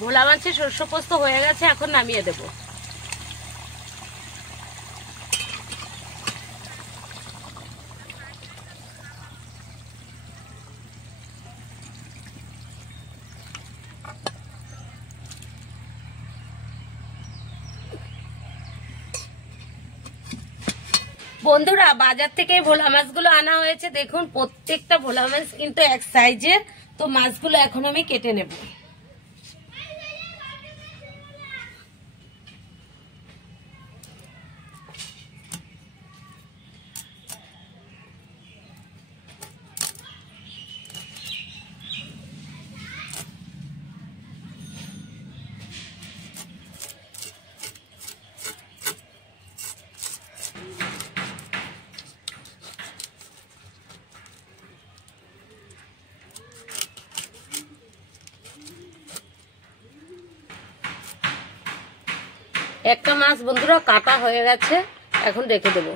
ভোলা মাছের সরষে পোস্ত হয়ে গেছে, এখন নামিয়ে দেব। বন্ধুরা, বাজার থেকে ভোলা মাছগুলো আনা হয়েছে। দেখুন প্রত্যেকটা ভোলা মাছ কিন্তু এক সাইজের। তো মাছগুলো এখন আমি কেটে নেব। একটা মাছ বন্ধুরা কাটা হয়ে গেছে, এখন রেখে দেব।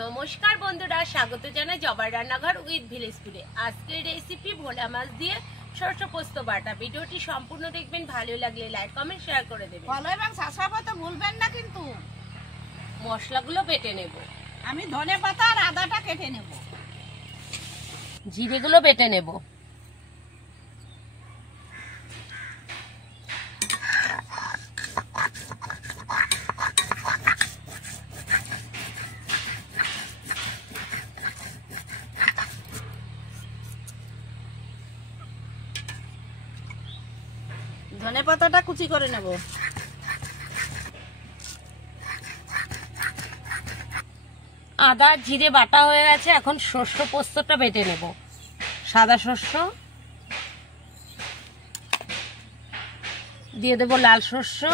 নমস্কার বন্ধুরা, স্বাগত জানাই জবার রান্নাঘর উইথ ভিলেজ ফুডে। আজকের রেসিপি ভোলা মাছ দিয়ে সরষে পোস্ত বাটা। ভিডিওটি সম্পূর্ণ দেখবেন, ভালো লাগলে লাইক কমেন্ট শেয়ার করে দেবেন। ফলো এবং সাবস্ক্রাইব করতে ভুলবেন না কিন্তু। মশলাগুলো বেটে নেব। আমি ধনে পাতা আর আদাটা কেটে নেব। জিরেগুলো বেটে নেব। ধনে পাতাটা কুচি করে নেব। আদা জিরে বাটা হয়ে গেছে, এখন সরষে পোস্তটা বেটে নেব। সাদা সরষে দিয়ে দেব, লাল সরষে,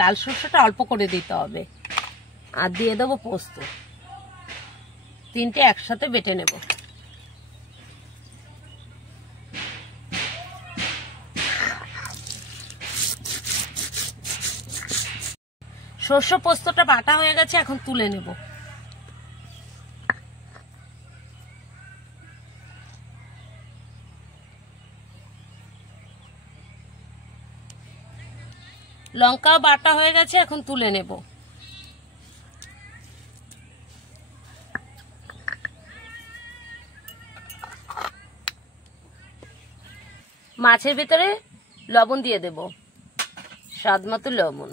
লাল সরষেটা অল্প করে দিতে হবে, আর দিয়ে দেবো পোস্ত। তিনটে একসাথে বেটে নেব। সরষে পোস্তটা বাটা হয়ে গেছে, এখন তুলে নেব। লঙ্কাও বাটা হয়ে গেছে, এখন তুলে নেব। মাছের ভিতরে লবণ দিয়ে দেব, স্বাদ মতো লবণ।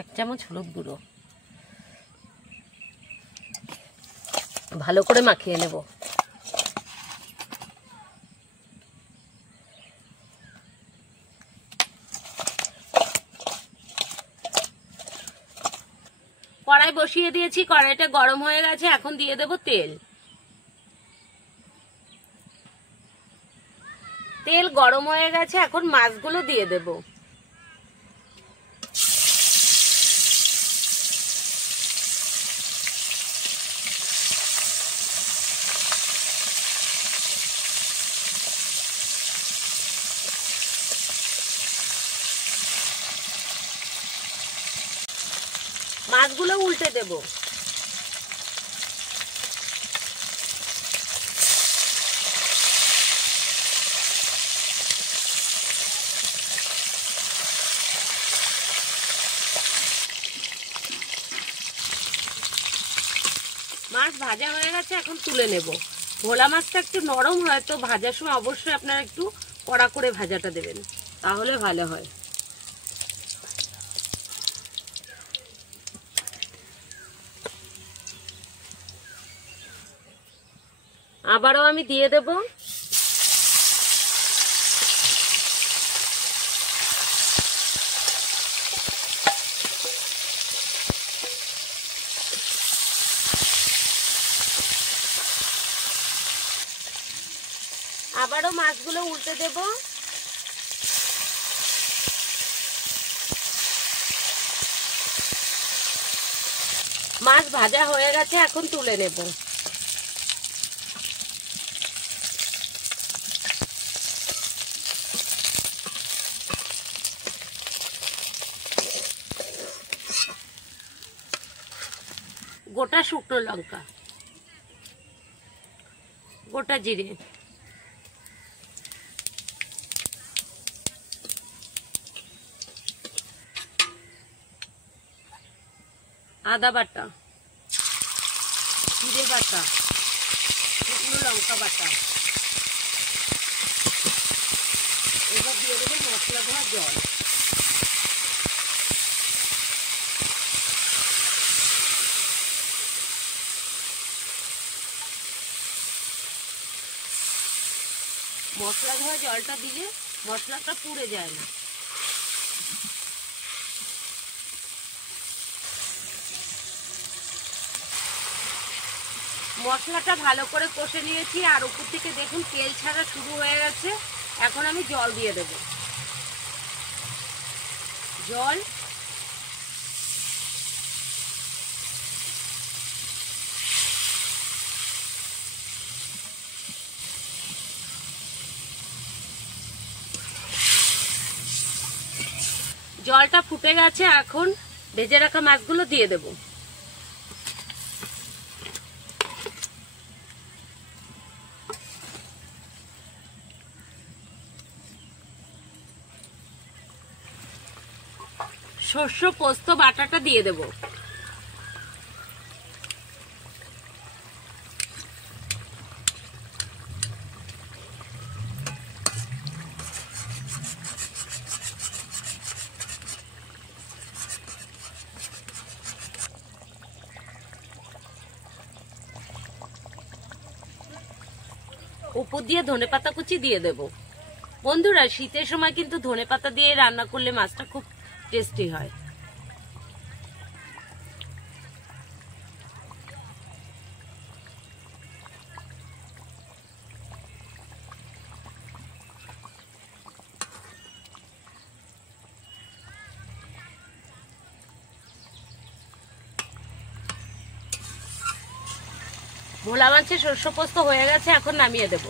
এক চামচ হলুদ গুঁড়ো। ভালো করে মাখিয়ে নেব। কড়াই বসিয়ে দিয়েছি, কড়াইটা গরম হয়ে গেছে, এখন দিয়ে দেব তেল। তেল গরম হয়ে গেছে, এখন মাছগুলো দিয়ে দেব। মাছগুলো উল্টে দেব। মাছ ভাজা হয়ে গেছে, এখন তুলে নেব। ভোলা মাছটা একটু নরম হয়, তো ভাজার সময় অবশ্যই আপনারা একটু কড়া করে ভাজাটা দেবেন, তাহলে ভালো হয়। আবারও আমি দিয়ে দেব। আবারও মাছগুলো উল্টে দেব। মাছ ভাজা হয়ে গেছে, এখন তুলে নেব। গোটা শুকনো লঙ্কা, গোটা জিরে, আদা বাটা, জিরে বাটা, শুকনো লঙ্কা বাটা। এবার দিয়ে দেবো মশলা ধোয়া জল। মশলা ধোয়া জলটা দিলে মশলাটা পুড়ে যায় না। মশলাটা ভালো করে কষে নিয়েছি আর উপর থেকে দেখুন তেল ছাড়া শুরু হয়ে গেছে। এখন আমি জল দিয়ে দেব। জল, জলটা ফুটে গেছে। এখন ভেজে রাখা মাছগুলো দিয়ে দেব। সর্ষে পোস্ত বাটাটা দিয়ে দেব। উপর দিয়ে ধনেপাতা কুচি দিয়ে দেব। বন্ধুরা, শীতের সময় কিন্তু ধনেপাতা দিয়ে রান্না করলে মাছটা খুব টেস্টি হয়। ভোলা মাছের সর্ষে পোস্ত হয়ে গেছে, এখন নামিয়ে দেব।